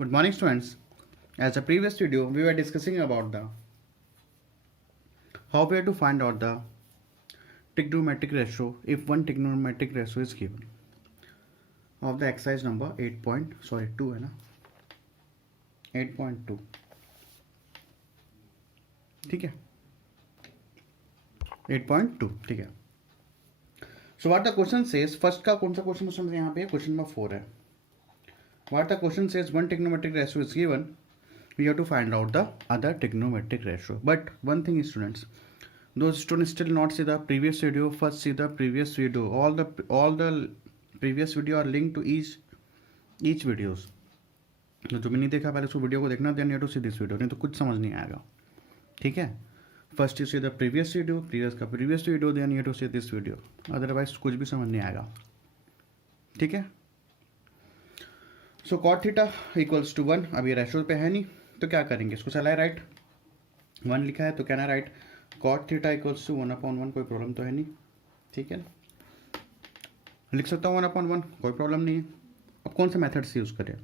Good morning, students. As the previous video, we were discussing about the how we are to find out the trigonometric ratio if one trigonometric ratio is given of the exercise number 2 है ना 8.2 ठीक है 8.2 ठीक है. So what the question says, first का कौन सा question यहाँ पे क्वेश्चन नंबर 4 है. What the question says, one trigonometric ratio is given, we have to find out the other trigonometric ratio. But one thing is, students, those students still not see the previous video, first see the previous video. All the previous video are linked to each videos. तो जो भी नहीं देखा पहले उसको video को देखना, then you have to see this video, नहीं तो कुछ समझ नहीं आएगा. ठीक है, first you see the previous video, previous video, then you have to see this video, otherwise कुछ भी समझ नहीं आएगा. ठीक है. So cot theta equals to 1. अब ये रेशो पे है नहीं तो क्या करेंगे, इसको चलाए राइट. 1 लिखा है तो कहना write cot theta equals to 1/1. कोई प्रॉब्लम तो है नहीं. ठीक है, लिख सकता हूँ 1/1, कोई प्रॉब्लम नहीं है. अब कौन सा मेथड से यूज़ करें,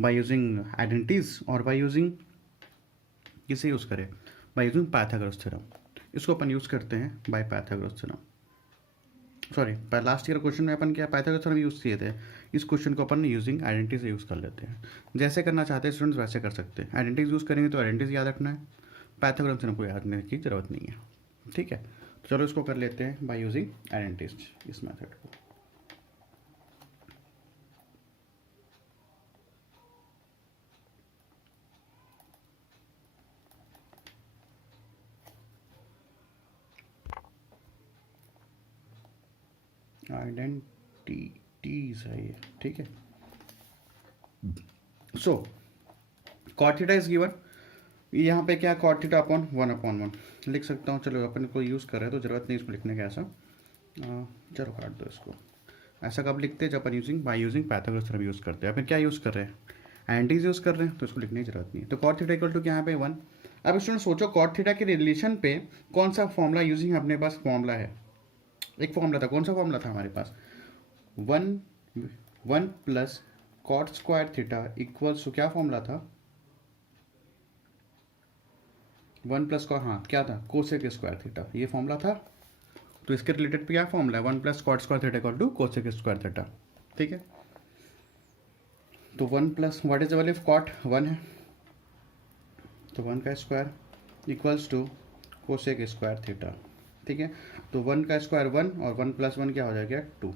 बाय यूजिंग आइडेंटिटीज और बाय यूजिंग किसे यूज़ करें, बाय यूजिंग पाइथागोरस थ्योरम. इसको अपन यूज़ करते हैं by Pythagoras theorem. Sorry, last year question में अपन क्या पाइथागोरस थ्योरम यूज़ किए थे. इस क्वेश्चन को अपन यूजिंग आइडेंटिटी से यूज़ कर लेते हैं. जैसे करना चाहते हैं स्टूडेंट्स वैसे कर सकते हैं. आइडेंटिटीज यूज़ करेंगे तो आइडेंटिटीज याद रखना है, पाइथागोरस थ्योरम को याद रखने की जरूरत नहीं है. ठीक है, तो चलो इसको कर लेते हैं बाय यूजिंग आइडेंटिटीज, इस मेथड को. आइडेंटिटीज है ये. ठीक है. So cot theta is given, यहाँ पे क्या कॉट थीटा अपॉन 1/1 लिख सकता हूँ. चलो अपन को यूज़ कर रहे हैं तो ज़रूरत नहीं इसको लिखने का ऐसा. चलो काट दो इसको. ऐसा कब लिखते हैं, जब अपन by using Pythagoras theorem use करते हैं. अपन क्या यूज़ कर रहे हैं, आइडेंटिटीज यूज़ कर रहे हैं, तो इसको लिखने की जरूरत नहीं है. तो कॉट थीटा इक्वल टू क्या यहाँ पे 1. अब स्टूडेंट सोचो कॉट थीटा के रिलेशन पे कौन सा फॉर्मूला यूजिंग अपने पास फॉर्मूला है. एक फॉर्मूला था, कौन सा फॉर्मूला था हमारे पास, 1 plus cot square theta equals to क्या फॉर्मूला था, 1 प्लस कॉट, हाँ क्या था, कोसेक स्क्वायर थीटा, ये फॉर्मूला था. तो इसके रिलेटेड पे क्या फॉर्मूला है, 1 plus cot square theta equal to cosec square theta. ठीक है, तो 1 plus what is the value of cot, 1 है, तो 1 का square equals to cosec square theta. ठीक है, तो 1 का स्क्वायर 1 और 1 प्लस 1 क्या हो जाएगा 2.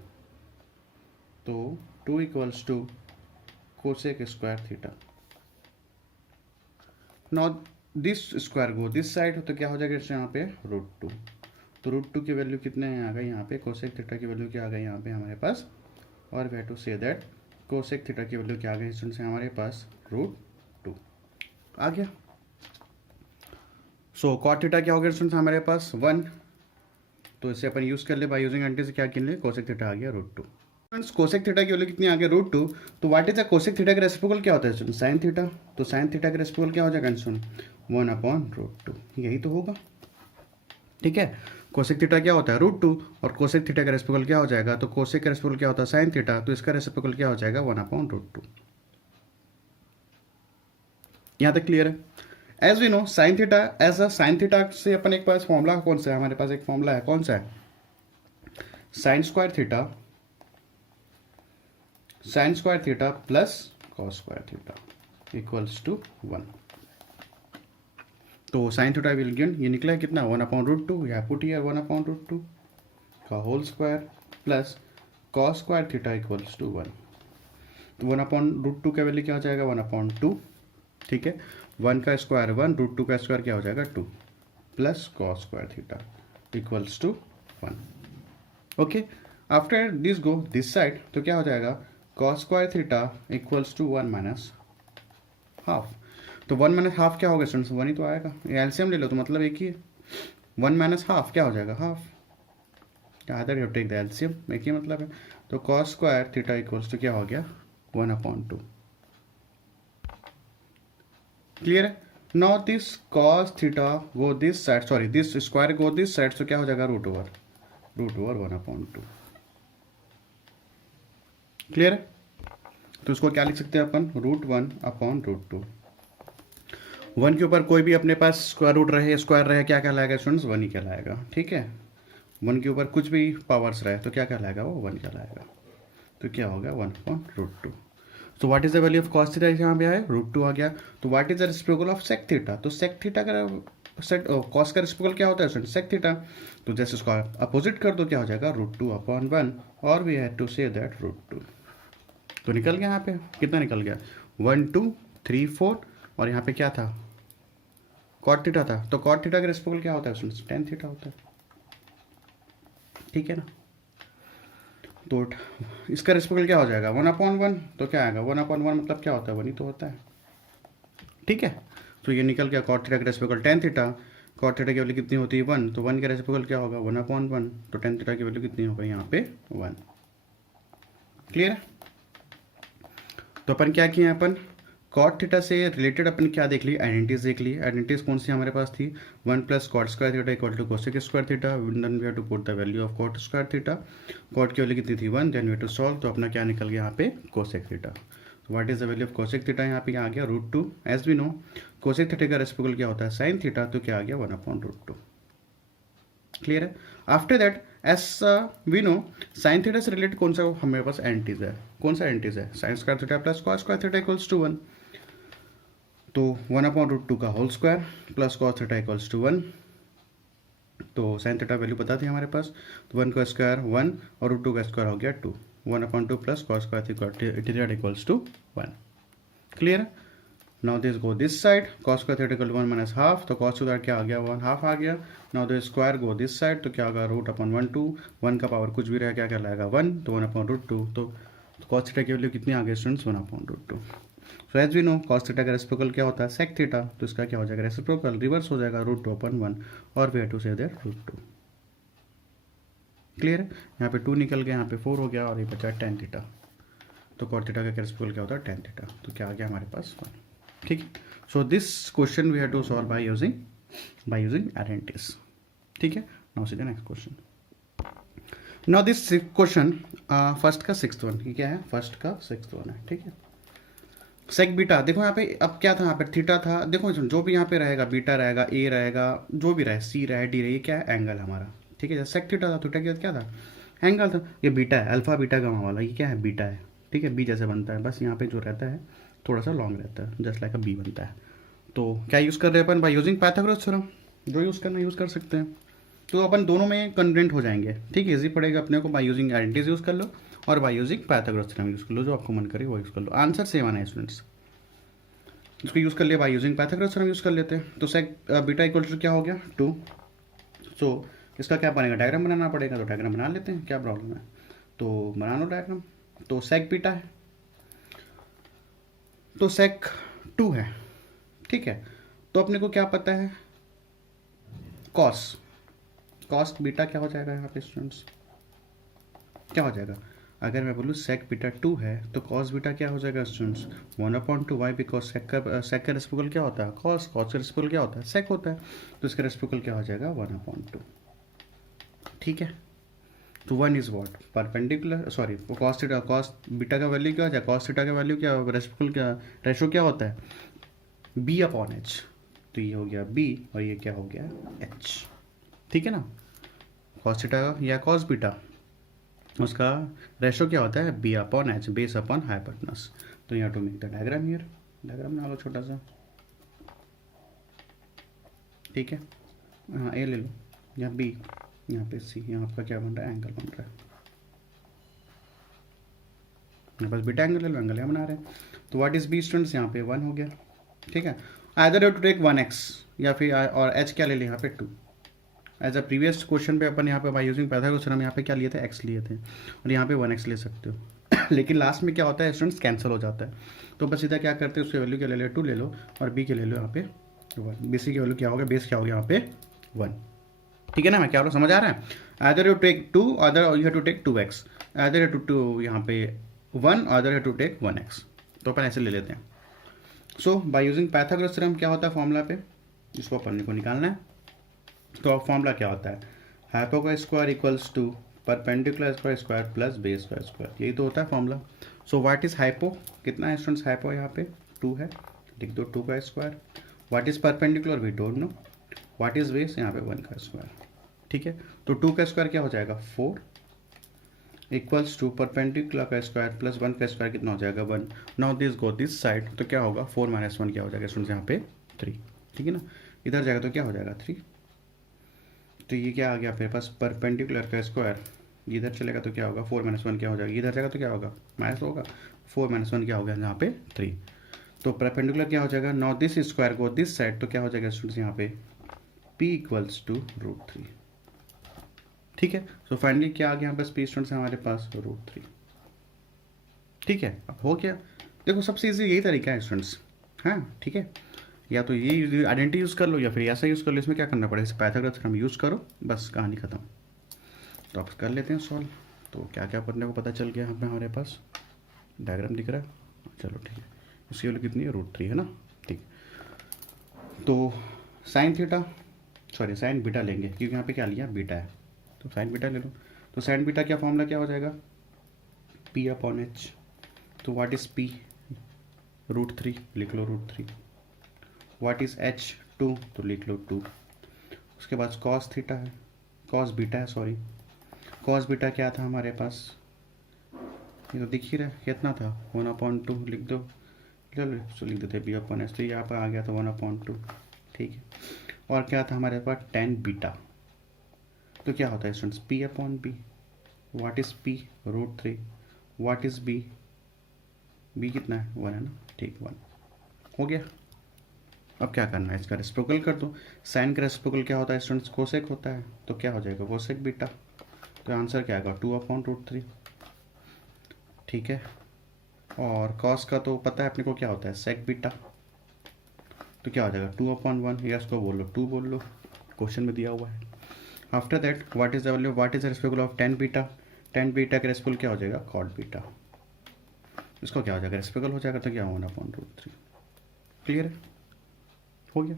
तो 2 equals to cosec square theta. Now this square go this side, तो क्या हो जाएगा इससे यहाँ पे √2. तो √2 की वैल्यू कितने आ गई यहाँ पे, कोसेक थीटा की वैल्यू क्या आ गई यहाँ पे हमारे पास, और we have to say that cosec theta की वैल्यू क्या आ गई स्टूडेंट्स हमारे पास √2 आ गया. सो कॉट थीटा क्या हो गया स्टूडेंट्स हमारे पास 1, तो इसे अपन यूज़ कर ले बाय यूजिंग एंटी से क्या कर ले, कोसेक थीटा आ गया √2. फ्रेंड्स कोसेक थीटा की वैल्यू कितनी आ गई √2. तो what is the cosec theta का रेसिप्रोकल क्या होता है स्टूडेंट, साइन थीटा. तो साइन थीटा का रेसिप्रोकल क्या हो जाएगा स्टूडेंट 1/√2, यही तो होगा. ठीक है, कोसेक थीटा क्या होता है √2 और कोसेक थीटा का रेसिप्रोकल क्या हो जाएगा, तो कोसेक का रेसिप्रोकल क्या होता है साइन थीटा, तो इसका रेसिप्रोकल क्या हो जाएगा 1/√2. यहाँ तक क्लियर है. As we know sine theta as a sine theta से अपन एक पास फॉर्मूला कौन सा है हमारे पास, एक फॉर्मूला है, कौन सा है, sine square theta plus cos square theta equals to 1. तो साइन थीटा विल गिवन, ये निकला है कितना 1/√2, या पुट हियर 1/√2 का whole square plus cos square theta equals to 1. तो 1/√2 का वैल्यू क्या हो जाएगा 1/2. ठीक है, 1 का स्क्वायर 1, √2 का स्क्वायर क्या हो जाएगा 2 plus cos square theta equals to 1. Okay, after this go this side, तो क्या हो जाएगा cos square theta equals to 1 minus half. तो 1 माइनस हाफ क्या होगा स्टूडेंट्स, 1 ही तो आएगा. एलसीएम ले लो तो मतलब एक ही है, 1 माइनस हाफ क्या हो जाएगा half. Other you take the LCM, एक ही मतलब है. तो cos square theta equals to क्या हो गया 1/2. क्लियर है. Now this cos theta go this side, sorry this square go this side, तो क्या हो जाएगा √1/2. क्लियर है. तो इसको क्या लिख सकते हैं अपन, √1/√2। 1 के ऊपर कोई भी अपने पास स्क्वायर रूट रहे, स्क्वायर रहे, क्या कहलाएगा स्टूडेंट्स, 1 ही कहलाएगा। ठीक है, 1 के ऊपर कुछ भी पावर्स रहे तो क्या कहलाएगा, वो 1 कहलाएगा। तो क्या होगा, 1/√2। तो what is the value of cos theta, यहाँ पे है √2 आ गया। तो what is the reciprocal of sec theta, तो सेक थीटा का कॉस का रेसिप्रोकल क्या होता है स्टूडेंट, सेक थीटा। तो जैसे इसको अपोजिट कर दो, क्या हो जाएगा, √2/1, और we have to say that √2। तो निकल गया यहाँ पे, कितना निकल गया, 1 2 3 4, और यहाँ पे क्या था, कॉट थीटा था। तो कॉट थीटा का रेसिप्रोकल क्या होता है स्टूडेंट्स, tan थीटा होता है। ठीक है ना, तो इसका रेसिप्रोकल क्या हो जाएगा, 1/1। तो क्या आएगा, 1/1 मतलब क्या होता है, 1 ही तो होता है। ठीक है, तो ये निकल गया कॉट थीटा का reciprocal tan theta. Cot theta की वैल्यू कितनी होती है, 1, तो 1 का रेसिप्रोकल क्या होगा, 1/1। तो tan थीटा की वैल्यू कितनी होगा यहाँ पे, 1। क्लियर है। तो अपन क्या किए, अपन कॉट थीटा से रिलेटेड अपन क्या देख ली, आइडेंटिटीज देख ली। आइडेंटिटीज कौन सी हमारे पास थी, 1 + cot square theta equal to cosec square theta. Then we have to put the value of cot square theta. Cot की वैल्यू कितनी थी, 1। Then we have to solve, तो अपना क्या निकल गया यहाँ पे, कोसेक थीटा। तो what is the value of cosec theta, यहाँ पे आ गया √2। As we know cosec theta का रेसिप्रोकल क्या होता है, साइन थीटा। तो क्या आ गया, 1/√2। क्लियर है। After that as we know sine theta से रिलेटेड कौन सा हमारे पास एंटीज है, कौन सा एंटीज है, sine square theta plus cos square theta equals to 1। तो 1/√2 का whole square plus cos theta equals to 1। तो साइन थीटा वैल्यू पता थी हमारे पास, तो 1 का स्क्वायर 1 और √2 का स्क्वायर हो गया 2। 1/2 plus cos square theta equals to 1। Clear. Now this go this side, cos square theta equal 1 - half. तो cos स्क्वायर क्या आ गया, 1/2 आ गया। Now this square go this side, तो क्या होगा, √1/2। 1 का पावर कुछ भी रहा, क्या कहलाएगा, 1। तो 1/√2। तो cos थीटा की वैल्यू कितनी आ गई students, 1/√2। So as we know cos theta का रेसिप्रोकल क्या होता है, sec थीटा। तो इसका क्या हो जाएगा, रेसिप्रोकल रिवर्स हो जाएगा, √2/1, और we have to say that √2। Clear है। यहाँ पे 2 निकल गया, यहाँ पे 4 हो गया, और ये बचा tan थीटा। तो cot थीटा का रेसिप्रोकल क्या होता है, tan थीटा। तो क्या आ गया हमारे पास, 1। ठीक है। So this question we have to solve by using identities. ठीक है। Now see the next question. Now this question first का 6th वन, ये क्या है, फर्स्ट का 6th वन है। ठीक है। सेक बीटा, देखो यहाँ पे अब क्या था, यहाँ पे थीटा था। देखो जो भी यहाँ पे रहेगा, बीटा रहेगा, ए रहेगा, जो भी रहे, सी रहे, डी रहे, ये क्या है, एंगल हमारा। ठीक है। जैसे सेक थीटा था, थीटा क्या था, एंगल था। ये बीटा है, अल्फा बीटा गामा वाला, ये क्या है, बीटा है। ठीक है। बी जैसे बनता है, बस यहाँ पे जो रहता है थोड़ा सा लॉन्ग रहता है, जस्ट लाइक अ बी बनता है। तो क्या यूज़ कर रहे हैं अपन, बाय यूजिंग पाइथागोरस थ्योरम। जो यूज़ करना यूज़ कर सकते हैं। तो अपन दोनों में कन्वेंट हो जाएंगे। ठीक है। इजी पड़ेगा अपने को, बाय यूजिंग आइडेंटिटीज यूज़ कर लो, और by using Pythagoras theorem use कर लो, जो आपको मन करे वो यूज़ कर लो। आंसर सेम आना है स्टूडेंट्स। इसको यूज़ कर लिया, bye using Pythagoras theorem use कर लेते हैं। तो सेक बीटा इक्वल टू क्या हो गया, 2। सो इसका क्या बनेगा, डायग्राम बनाना पड़ेगा। तो डायग्राम बना लेते हैं, क्या प्रॉब्लम है, तो बना लो डायग्राम। तो सेक बीटा है, तो सेक 2 है। ठीक है। तो अपने को क्या पता है, कॉस बीटा क्या हो जाएगा यहाँ पे स्टूडेंट्स, क्या हो जाएगा, अगर मैं बोलूँ सेक बीटा 2 है, तो कॉस बीटा क्या हो जाएगा स्टूडेंट्स, 1/2। वाई, बिकॉज सेक का रेसिप्रोकल क्या होता है, कॉस का रेसिप्रोकल क्या होता है, सेक होता है। तो इसका रेसिप्रोकल क्या हो जाएगा, 1/2। ठीक है। तो 1 is what, perpendicular, sorry, cos theta, cos beta का वैल्यू क्या हो जाएगा, कॉस थीटा का वैल्यू क्या, रेसिप्रोकल क्या, रेशो क्या होता है, b/h। तो ये हो गया b, और ये क्या हो गया, h। ठीक है ना। कॉस थीटा या कॉस बीटा, उसका रेशो क्या होता है, b/h, बेस अपॉन हाइपोटेनस। तो यहाँ to make the diagram here, diagram बना लो छोटा सा। ठीक है। हाँ, ए ले लो, यहाँ b, यहाँ पे c, यहाँ आपका क्या बन रहा है, एंगल बन रहा है। यहाँ पास बीटा एंगल ले लो, एंगल यहाँ बना रहे हैं। तो व्हाट इज b स्टूडेंट्स, यहाँ पे 1 हो गया। ठीक है। Either you to take 1x, या फिर और h क्या ले लें, यहाँ पे 2। एज अ प्रीवियस क्वेश्चन पे अपन यहाँ पे बाय यूजिंग पाइथागोरस थ्योरम यहाँ पे क्या लिए थे, x लिए थे, और यहाँ पे 1x ले सकते हो। लेकिन लास्ट में क्या होता है स्टूडेंट्स, कैंसिल हो जाता है। तो बस सीधा क्या करते हैं, उसकी वैल्यू क्या ले लो, 2 ले लो, और b के ले लो यहाँ पे 1। bc की वैल्यू क्या होगा, बेस क्या हो गया यहाँ पे 1। ठीक है ना, मैं क्या बोल रहा हूँ, समझ आ रहा है। Either you take 2, other you have to take 2x, either you to यहाँ पे 1, other you to take 1x। तो अपन ऐसे ले लेते हैं। सो बाय यूजिंग पाइथागोरस थ्योरम क्या होता है फॉर्मूला पे, इसको अपन को निकालना है। तो फॉर्मूला क्या होता है, हाइपोका square equals to perpendicular square square plus base square square, यही तो होता है formula. So what is hypo, कितना है स्टूडेंट्स हाइपो, यहाँ पे 2 है, लिख दो 2 का square. What is perpendicular, we don't know. What is base, यहाँ पे 1 का स्क्वायर। ठीक है, तो 2 का स्क्वायर क्या हो जाएगा 4 इक्वल्स टू परपेंडिकुलर का स्क्वायर प्लस 1 का स्क्वायर कितना हो जाएगा 1। Now this go this side, तो क्या होगा 4 माइनस 1 क्या हो जाएगा स्टूडेंट्स यहाँ पे 3। ठीक है ना, इधर जाएगा तो क्या हो जाएगा 3। तो ये क्या आ गया आपके पास परपेंडिकुलर का स्क्वायर, इधर चलेगा तो क्या होगा 4 माइनस 1 क्या हो जाएगा, इधर जाएगा तो क्या होगा माइनस होगा, 4 माइनस 1 क्या हो गया यहाँ पे 3। तो परपेंडिकुलर क्या हो जाएगा, now this square go this side, तो क्या हो जाएगा स्टूडेंट्स यहाँ पे p इक्वल्स टू √3। ठीक है, सो फाइनली क्या आ गया यहाँ पर p स्टूडेंट्स हमारे पास √3। ठीक है, अब हो गया। देखो सबसे ईजी यही तरीका है स्टूडेंट्स। हाँ ठीक है, या तो ये आइडेंटिटी यूज़ कर लो या फिर ऐसा यूज़ कर लो। इसमें क्या करना पड़ेगा, पाइथागोरस थ्योरम यूज़ करो, बस कहानी खत्म। तो आप कर लेते हैं सॉल्व। तो क्या क्या करने को पता चल गया यहाँ पे हमारे पास, डायग्राम दिख रहा है, चलो ठीक है। इसकी वैल्यू कितनी है √3 है ना। ठीक, तो sine theta sorry sine beta लेंगे क्योंकि यहाँ पे क्या लिया बीटा है, तो साइन बीटा ले लो। तो साइन बीटा क्या फॉर्मूला क्या हो जाएगा p/h। तो व्हाट इज p, √3 लिख लो √3। व्हाट इज h 2, तो लिख लो 2। उसके बाद कॉस थीटा है, कॉस बीटा है सॉरी, कॉस बीटा क्या था हमारे पास, ये तो दिख ही रहा है कितना था 1/2 लिख दो, चलो लिख देते p/h। तो यहाँ पर आ गया था 1/2। ठीक है, और क्या था हमारे पास tan बीटा, तो क्या होता है students p/b। What is p, √3। What is b, b कितना है 1 है ना। ठीक 1 हो गया। अब क्या करना है, इसका रेसिप्रोकल कर दो। साइन का रेसिप्रोकल क्या होता है स्टूडेंट्स कोसेक होता है, तो क्या हो जाएगा कोसेक बीटा। तो आंसर क्या आएगा 2/√3। ठीक है, और कॉस का तो पता है अपने को क्या होता है सेक बीटा, तो क्या हो जाएगा 2/1 या इसको बोल लो 2 बोल लो, क्वेश्चन में दिया हुआ है। After that what is the value, what is the reciprocal of tan beta, tan beta का रेसिप्रोकल क्या हो जाएगा कॉट बीटा। इसको क्या हो जाएगा रेसिप्रोकल हो जाएगा तो क्या 1/√3। क्लियर है, हो गया।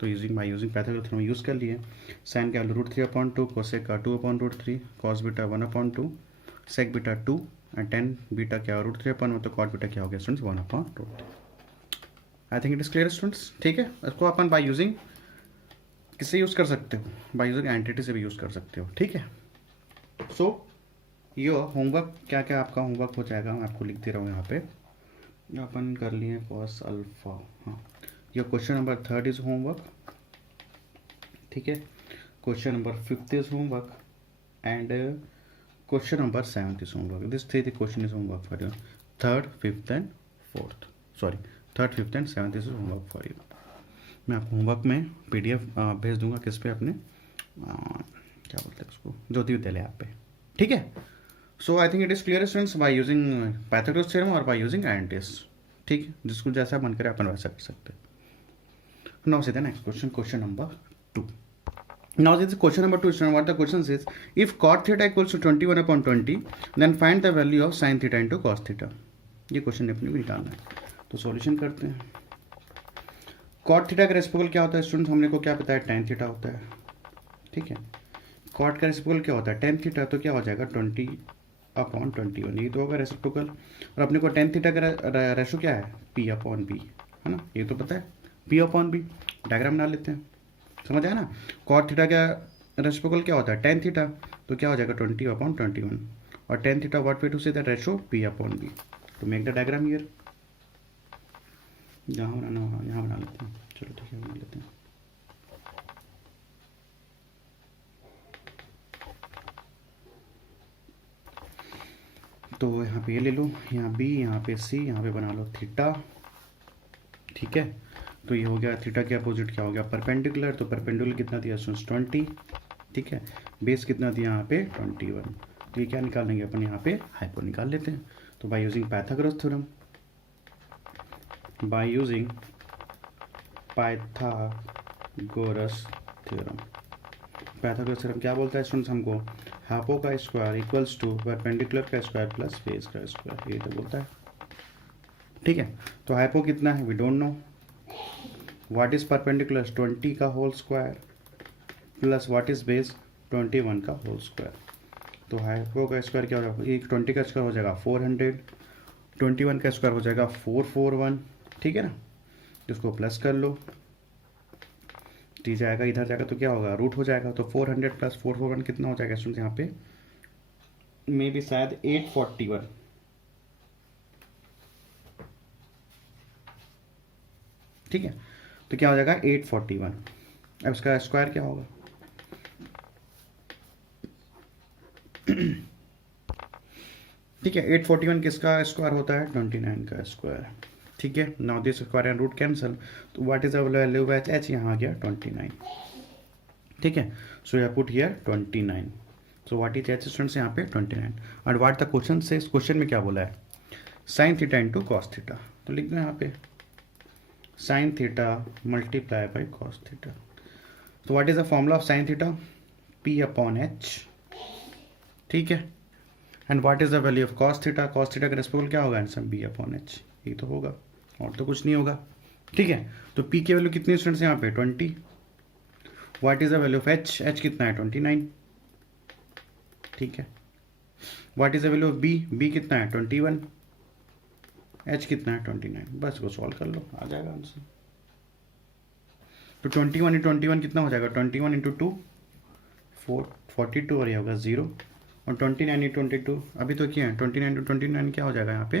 तो यूजिंग पाइथागोरस थ्योरम यूज़ कर लिए। साइन का वैल्यू √3/2, कोसेक का 2/√3, cos beta 1/2, sec beta 2 and tan beta क्या √3/1, तो कॉट बीटा क्या हो गया students 1/√3। I think it is clear students. ठीक है, इसको अपन बाय यूजिंग किससे यूज़ कर सकते हो, बाय यूजिंग एंटिटी से भी यूज़ कर सकते हो। ठीक है, सो ये होमवर्क क्या क्या आपका होमवर्क हो जाएगा, मैं आपको लिख दे रहा हूँ यहाँ पे। अपन कर लिए कॉस अल्फा, हाँ ये क्वेश्चन नंबर 3 इज होमवर्क। ठीक है, question number 5 is homework and question number 7 is homework. This 3 question is homework for you, 3rd 5th and 4th, sorry 3rd 5th and 7th is homework for you. मैं आपको homework में PDF भेज दूंगा किस पे, अपने क्या बोलते हैं उसको, ज्योति विद्यालय ऐप पे। ठीक है, so I think it is clear students by using Pythagoras theorem और बाय यूजिंग आइडेंटिटीज। ठीक है, जिसको जैसा मन करे अपन वैसा कर सकते हैं। Now see the next question, question number 2. Now this is question number 2 student. What the question says, if cot theta equals to 21/20, then find the value of sin theta into cos theta. ये question अपने भी निकालना है, तो solution करते हैं। Cot theta का reciprocal क्या होता है स्टूडेंट, हमने को क्या पता है tan थीटा होता है। ठीक है, कॉट का रेसिप्रोकल क्या होता है tan थीटा, तो क्या हो जाएगा 20/21, ये तो होगा रेसिप्रोकल। और अपने को tan थीटा का रेशो क्या है p/b है ना, ये तो पता है p/b। डायग्राम बना लेते हैं, समझ आया ना। कॉट थीटा का रेसिप्रोकल क्या होता है tan थीटा, तो क्या हो जाएगा 20/21, और tan theta what we to say that ratio p/b। तो मेक द डायग्राम हियर, यहाँ बनाना होगा, यहाँ बना लेते हैं, चलो ठीक है बना लेते हैं। तो यहाँ पे ये ले लो, यहाँ b, यहाँ पे c, यहाँ पे बना लो थीटा। ठीक है, तो ये हो गया थीटा के अपोजिट क्या हो गया परपेंडिकुलर, तो परपेंडिकुलर कितना दिया 20। ठीक है, बेस कितना दिया यहाँ पे 21। तो ये क्या निकालेंगे अपन, यहाँ पे हाइपो निकाल लेते हैं। तो by using Pythagoras theorem, bye using Pythagoras theorem, Pythagoras theorem क्या बोलता है स्टूडेंट्स हमको, हाइपो का स्क्वायर इक्वल्स टू परपेंडिकुलर का स्क्वायर प्लस बेस का स्क्वायर, ये तो बोलता है। ठीक है, तो हाइपो कितना है we don't know. What is perpendicular 20 का whole square plus what is base 21 का होल स्क्वायर। तो हाइपो का स्क्वायर क्या हो जाएगा, 20 का स्क्वायर हो जाएगा 400 21 का स्क्वायर हो जाएगा 441, ठीक है ना, इसको प्लस कर लो, टी जाएगा इधर जाएगा तो क्या होगा, रूट हो जाएगा, तो 400 प्लस 441 कितना हो जाएगा स्टूडेंट्स यहाँ पे, मे भी शायद 841, ठीक है, तो क्या हो जाएगा 841। अब इसका स्क्वायर क्या होगा, ठीक है, 841 किसका स्क्वायर होता है, 29 का स्क्वायर, ठीक है। Now this square and root cancel, तो what is the value of H, H यहाँ आ गया 29, ठीक है। So you put here 29, so what is H students यहाँ पे 29, एंड व्हाट द क्वेश्चन से, इस क्वेश्चन में क्या बोला है, sine theta into cos theta, तो लिख दो यहाँ पे sine theta multiply by cos theta. तो what is the formula of sine theta, P upon H, ठीक है, and what is the value of cos theta, cos theta का respect क्या होगा आंसर, बी अपॉन एच, ये तो होगा और तो कुछ नहीं होगा, ठीक है। तो पी की वैल्यू कितनी स्टूडेंट्स यहाँ पे 20, what is the value of H, H कितना है 29, ठीक है। What is the value of B, B कितना है 21, एच कितना है 29, बस को सॉल्व कर लो, आ जाएगा आंसर। तो 21 इंटू 21 कितना हो जाएगा, 21 इंटू 2 42 और ये होगा 0, और 29 इंटू 22 अभी तो क्या है 29 इंटू 29 क्या हो जाएगा यहाँ पे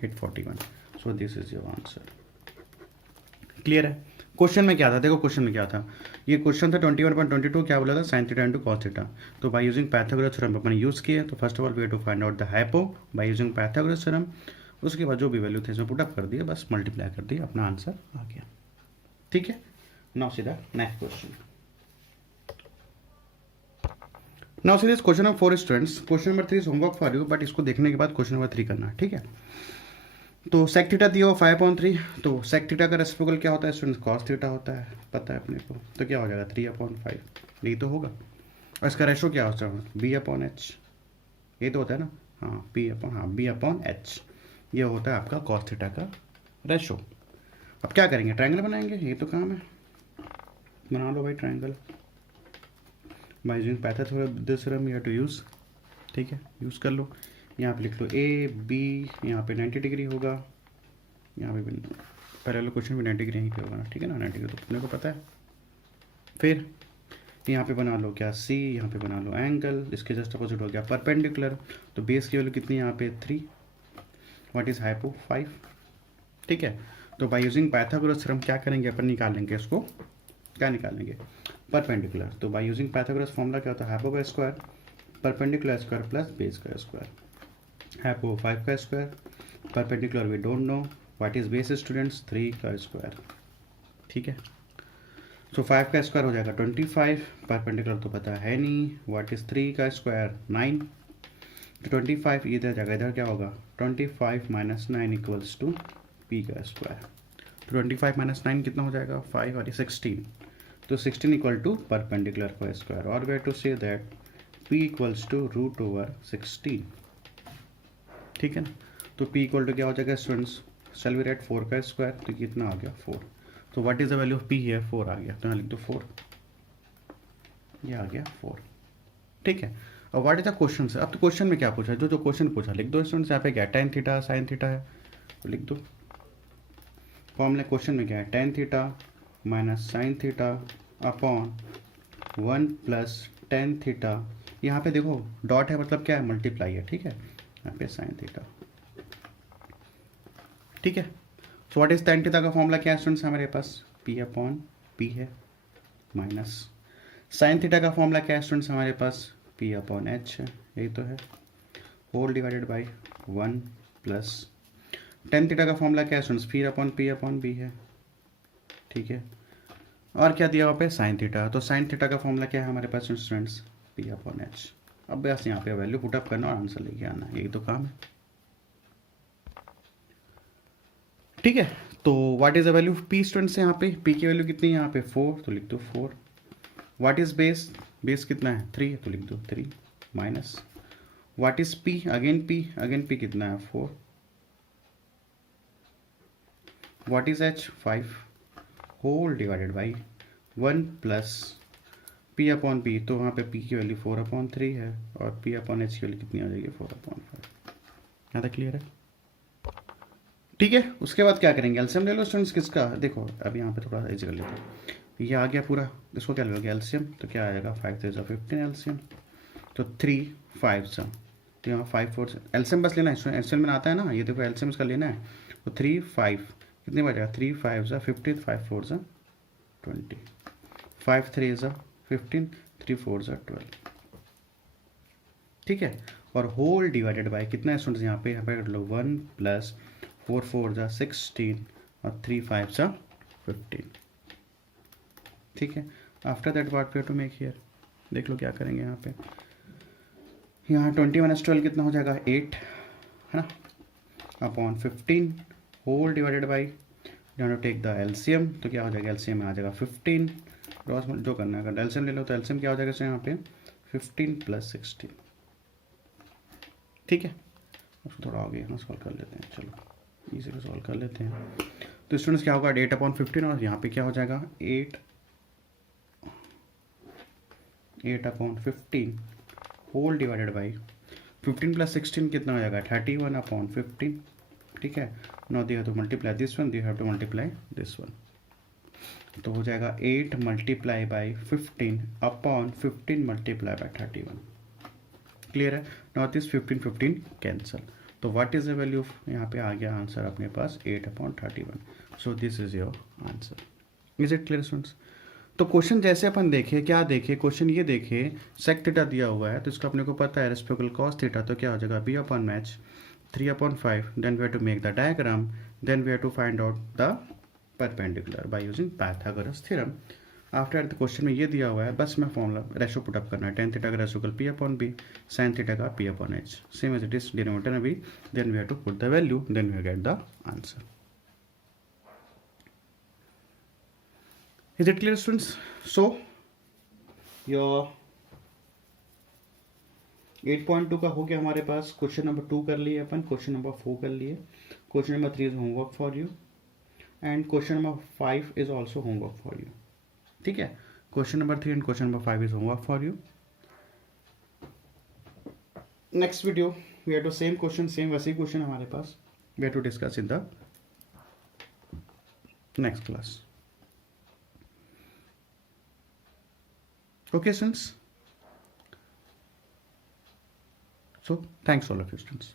841, so this is your answer. Clear है। क्वेश्चन में क्या था, देखो क्वेश्चन में क्या था, ये क्वेश्चन था 21.22, क्या बोला था sine theta into cos theta, तो बाय यूजिंग पाइथागोरस थ्योरम अपन यूज़ किया, तो first of all we have to find out the hypo by using Pythagoras theorem, उसके बाद जो भी वैल्यू थे इसमें पुटअप कर दिया, बस मल्टीप्लाई कर दिया, अपना आंसर आ गया, ठीक है। नाउ सीधा next question, now series question number 4 students, question number 3 is homework for you, but इसको देखने के बाद क्वेश्चन नंबर 3 करना, ठीक है। तो सेक थीटा दिया हो 5/3, तो सेक थीटा का रेसिप्रोकल क्या होता है स्टूडेंट्स, कॉस थीटा होता है, पता है अपने को, तो क्या हो जाएगा 3/5, यही तो होगा, और इसका रेशो क्या होता है बी अपॉन एच, ये तो होता है ना, हाँ बी अपॉन एच, ये होता है आपका कॉस थीटा का रेशो। अब क्या करेंगे, ट्रायंगल बनाएंगे, ये तो काम है, बना लो भाई triangle by using Pythagoras theorem, you have to use, ठीक है, यूज़ कर लो। यहाँ पे लिख लो ए बी, यहाँ पे 90 डिग्री होगा, यहाँ पे भी पहले वाला क्वेश्चन भी 90 डिग्री यहीं पे होगा ना, ठीक है ना, 90 डिग्री तो अपने को पता है। फिर यहाँ पे बना लो क्या सी, यहाँ पे बना लो एंगल, इसके जस्ट अपोजिट हो गया परपेंडिकुलर, तो बेस की वैल्यू कितनी है यहाँ पे 3, व्हाट इज हाइपो 5, ठीक है। तो बाय यूजिंग पाइथागोरस थ्योरम क्या करेंगे अपन, निकालेंगे इसको, क्या निकालेंगे परपेंडिकुलर, तो बाय यूजिंग पाइथागोरस फॉर्मूला क्या होता है, हाइपो का square perpendicular square plus base का स्क्वायर, हाइपो 5 का square, perpendicular we don't know, what is base students 3 का स्क्वायर, ठीक है। सो 5 का स्क्वायर हो जाएगा 25, परपेंडिकुलर तो पता है नहीं, व्हाट इज 3 का स्क्वायर 9, तो 25 इधर जाएगा, इधर क्या होगा 25 माइनस 9 इक्वल्स टू पी का स्क्वायर, तो 25 माइनस 9 कितना हो जाएगा 5 और 16, तो 16 इक्वल टू परपेंडिकुलर का स्क्वायर, और we to say that p equals to √16, ठीक है ना। तो p इक्वल टू क्या हो जाएगा स्टूडेंट्स, शैल वी राइट 4 का स्क्वायर, तो कितना आ गया 4, तो what is the value of p here 4 आ गया, तो यहाँ लिख दो 4, ये आ गया 4, ठीक है। अब व्हाट इज द क्वेश्चन से, अब तो क्वेश्चन में क्या पूछा है, जो क्वेश्चन पूछा लिख दो स्टूडेंट्स, यहाँ पे क्या tan थीटा साइन थीटा है, तो लिख दो फॉर्मूला, क्वेश्चन में क्या है tan theta minus sine theta upon 1 plus tan theta, यहाँ पे देखो डॉट है मतलब क्या है मल्टीप्लाई है, ठीक है, यहाँ पे साइन थीटा, ठीक है। सो व्हाट इज tan थीटा का फॉर्मूला क्या है स्टूडेंट्स, हमारे पास p अपॉन p है, माइनस साइन थीटा का फॉर्मूला क्या है स्टूडेंट्स, हमारे पास p अपॉन h है, यही तो है, whole divided by 1 plus tan theta का फॉर्मूला क्या है स्टूडेंट्स, p अपॉन b है, ठीक है, और क्या दिया वहाँ पे साइन थीटा, तो साइन थीटा का फॉर्मूला क्या है हमारे पास स्टूडेंट्स p अपॉन h, अब बस यहाँ पे वैल्यू पुटअप करना और आंसर लेके आना, यही तो काम है, ठीक है। तो what is the value of p students, यहाँ पे p की वैल्यू कितनी है यहाँ पे 4, तो लिख दो 4, व्हाट इज बेस, बेस कितना है 3 है, तो लिख दो 3, minus what is p, again p कितना है 4, what is h 5, whole divided by 1 plus p upon p, तो वहाँ पे p की वैल्यू 4/3 है, और p अपॉन h की वैल्यू कितनी आ जाएगी 4/5, यहाँ तक क्लियर है। ठीक है, उसके बाद क्या करेंगे, एलसीएम ले लो स्टूडेंट्स किसका, देखो अब यहाँ पे थोड़ा सा इजी कर लेते हैं। ये आ गया पूरा, इसको क्या लोगे एलसीएम, तो क्या आएगा 5 3 15 एलसीएम, तो 3 5 सा, तो यहाँ 5 4 एलसीएम बस लेना है, एलसीएम में आता है ना, ये देखो एलसीएम इसका लेना है, तो 3 5 कितने बचेगा, 3 5 सा 50, 5 4 सा 20, 5 3 सा 15, 3 4 सा 12, ठीक है। और होल डिवाइडेड बाय कितना है स्टूडेंट्स, यहाँ पे कर लो 1 प्लस 4 4 सा 16 और 3 5 सा 15, ठीक है। After that what we have to make here, देख लो क्या करेंगे यहाँ पे, यहाँ 20 माइनस 12 कितना हो जाएगा 8, है ना, upon 15 whole divided by, you take the LCM, तो क्या हो जाएगा एलसीएम में आ जाएगा 15, क्रॉस जो करना है, अगर एलसीएम ले लो तो एलसीएम क्या हो जाएगा यहाँ पे 15 प्लस 16, ठीक है। उसको थोड़ा आगे यहाँ सॉल्व कर लेते हैं, चलो इसी को सॉल्व कर लेते हैं। तो स्टूडेंट्स क्या होगा 8/15 और यहाँ पे क्या हो जाएगा 8/15 होल डिवाइडेड बाई 15 प्लस 16 कितना हो जाएगा 31/15, ठीक है। Now they have to multiply this one, they have to multiply this one, तो हो जाएगा 8 multiply by 15 upon 15 multiply by 31, clear है। नाउ दिस 15 15 कैंसल, तो what is the value of, यहाँ पे आ गया आंसर अपने पास 8/31, so this is your answer. Is it clear students. तो क्वेश्चन जैसे अपन देखे, क्या देखे क्वेश्चन, ये देखे सेक थीटा दिया हुआ है, तो इसका अपने को पता है रेस्पेक्टिव कॉस थीटा, तो क्या हो जाएगा b/मैच 3/5, then we have to make the diagram, then we have to find out the perpendicular by using Pythagoras theorem. After the question में ये दिया हुआ है, बस मैं फॉर्मूला रेशो पुटअप करना है, tan थीटा का रेशो p/b, sin थीटा का p/h, same as it is denominator में भी, then we have to put the value, then we get the answer. Is it clear students? So your 8.2 का हो गया हमारे पास, क्वेश्चन नंबर 2 कर लिए अपन, क्वेश्चन नंबर 4 कर लिए, question number 3 is homework for you and question number 5 is also homework for you, ठीक है। Question number 3 and question number 5 is homework for you. Next video we have to same question, same वैसे ही question हमारे पास, we have to discuss in the next class. Okay, students. So, thanks all of you students.